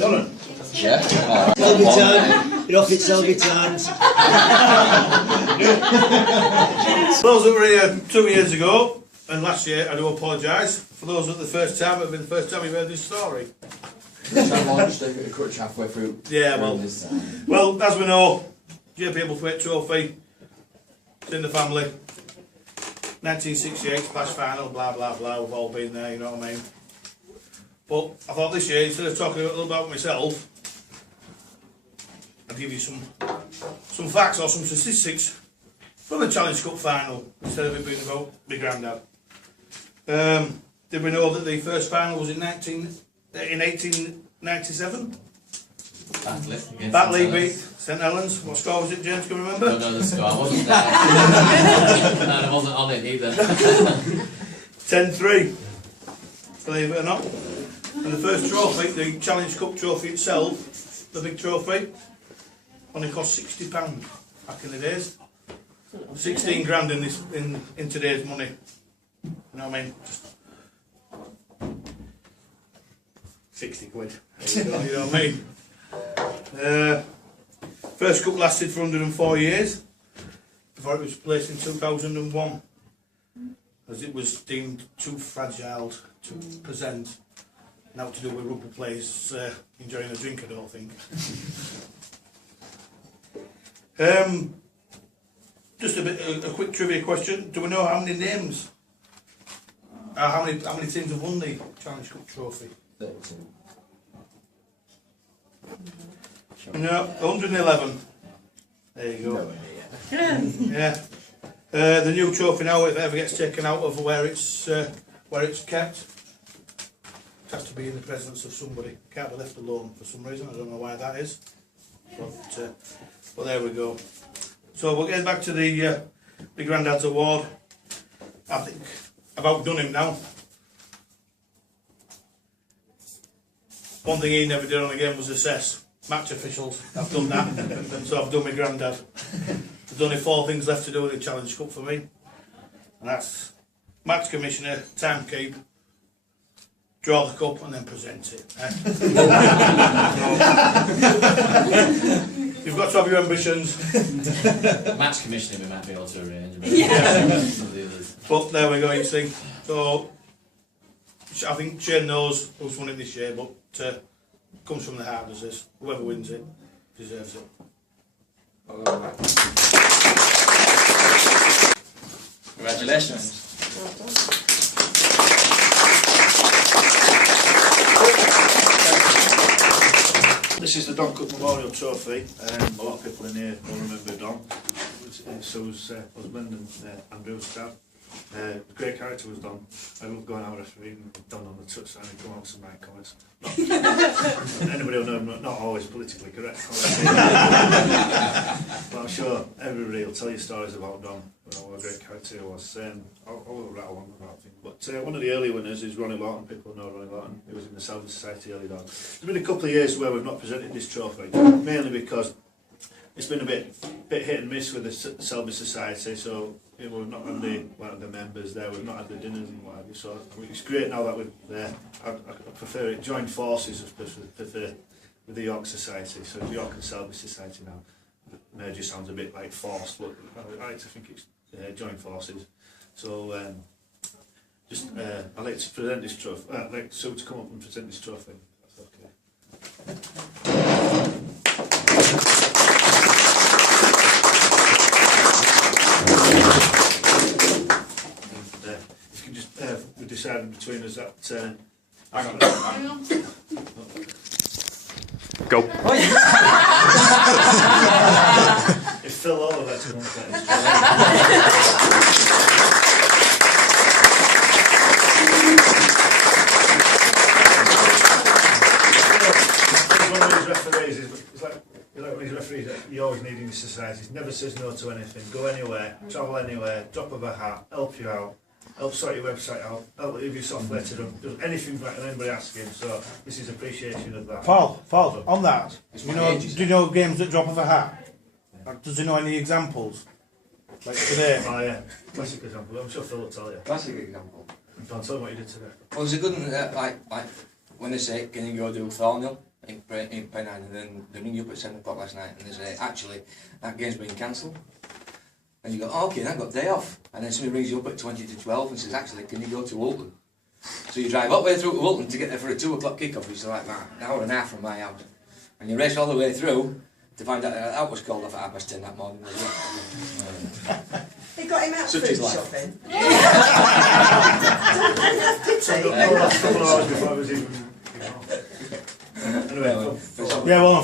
Done. Yeah. Selby turn. You're off it, Selby turns. For those that were here 2 years ago and last year, I do apologise. For those that the first time, it would be the first time you've heard this story. I launched a crutch halfway through. Yeah, well, as we know, JP Applethwaite Trophy, it's in the family. 1968 splash final, blah blah blah, we've all been there, you know what I mean. But I thought this year, instead of talking a little about myself, I'd give you some facts or some statistics from the Challenge Cup final, instead of it being about my granddad. Did we know that the first final was in 1897? Batley beat St Helens. What score was it, James? Can you remember? I don't know the score. I wasn't there. And I wasn't on it either. 10-3. Believe it or not. And the first trophy, the Challenge Cup trophy itself, the big trophy, only cost £60 back in the days. 16 grand in today's money. You know what I mean? Just 60 quid. There you go, you know what I mean? First cup lasted for 104 years before it was placed in 2001, as it was deemed too fragile to present. Now to do with rugby players enjoying a drink, I don't think. Just a quick trivia question. Do we know how many names? How many teams have won the Challenge Cup trophy? 32. No, 111. There you go. Yeah. The new trophy now, if it ever gets taken out of where it's kept, it has to be in the presence of somebody. Can't be left alone for some reason. I don't know why that is. But there we go. So we'll get back to the Grandad's Award. I think I've outdone him now. One thing he never did on a game was assess match officials. I've done that. So I've done my granddad. There's only 4 things left to do with the Challenge Cup for me. And that's match commissioner, time keep, draw the cup and then present it. You've got to have your ambitions. Match commissioning we might be able to arrange. But there we go, you see. So I think Shane knows who's won it this year, but it comes from the heart, does this. Whoever wins it deserves it. Congratulations. This is the Don Cup Memorial Trophy. A lot of people in here will remember Don. Sue's husband and Andrew's dad. Great character was Don. I love going out refereeing Don on the touchline and come out with some right comments. Anybody will know him, not always politically correct. But I'm sure everybody will tell you stories about Don. What a great character he was. I'll rattle on about things. But one of the early winners is Ronnie Lawton. People know Ronnie Lawton. He was in the Selby Society early on. There's been a couple of years where we've not presented this trophy, mainly because it's been a bit hit and miss with the Selby Society. So we've not had the members there. We've not had the dinners and what have you. So it's great now that we're there. I prefer it. Join forces, I prefer with the York Society. So York and Selby Society now. Merger sounds a bit like forced, but I like to think it's join forces. So I'd like to present this trophy. I'd like Sue to come up and present this trophy. That's okay. If you can just we decided between us that. Hang on. Go. Oh, yeah. If Phil over that's going to one of these referees it's like one of these referees that you always need in your society. He never says no to anything. Go anywhere, travel anywhere, drop of a hat, help you out. Help sort your website out, help leave your soft letter done, does anything like anybody asking, so this is appreciation of that. Paul, on that, do you know games that drop of a hat? Yeah. Does he know any examples? Like today? Oh yeah, classic example, I'm sure Phil will tell you. Classic example. Don't tell him what you did today. Well, there's a good one, like when they say, can you go do Thornhill? in Pennine, and then they ring you up at 7 o'clock last night, and they say, actually, that game's been cancelled. And you go, oh, okay, then I've got day off. And then somebody rings you up at 20 to 12 and says, actually, can you go to Woolton? So you drive up way through to Woolton to get there for a 2 o'clock kick-off, which is like that, an hour and a half from my house. And you race all the way through to find out that was called off at 10:30 that morning as well. They got him out Such food is life. shopping. I got a couple of hours before I was even. Anyway, Yeah, well, I'm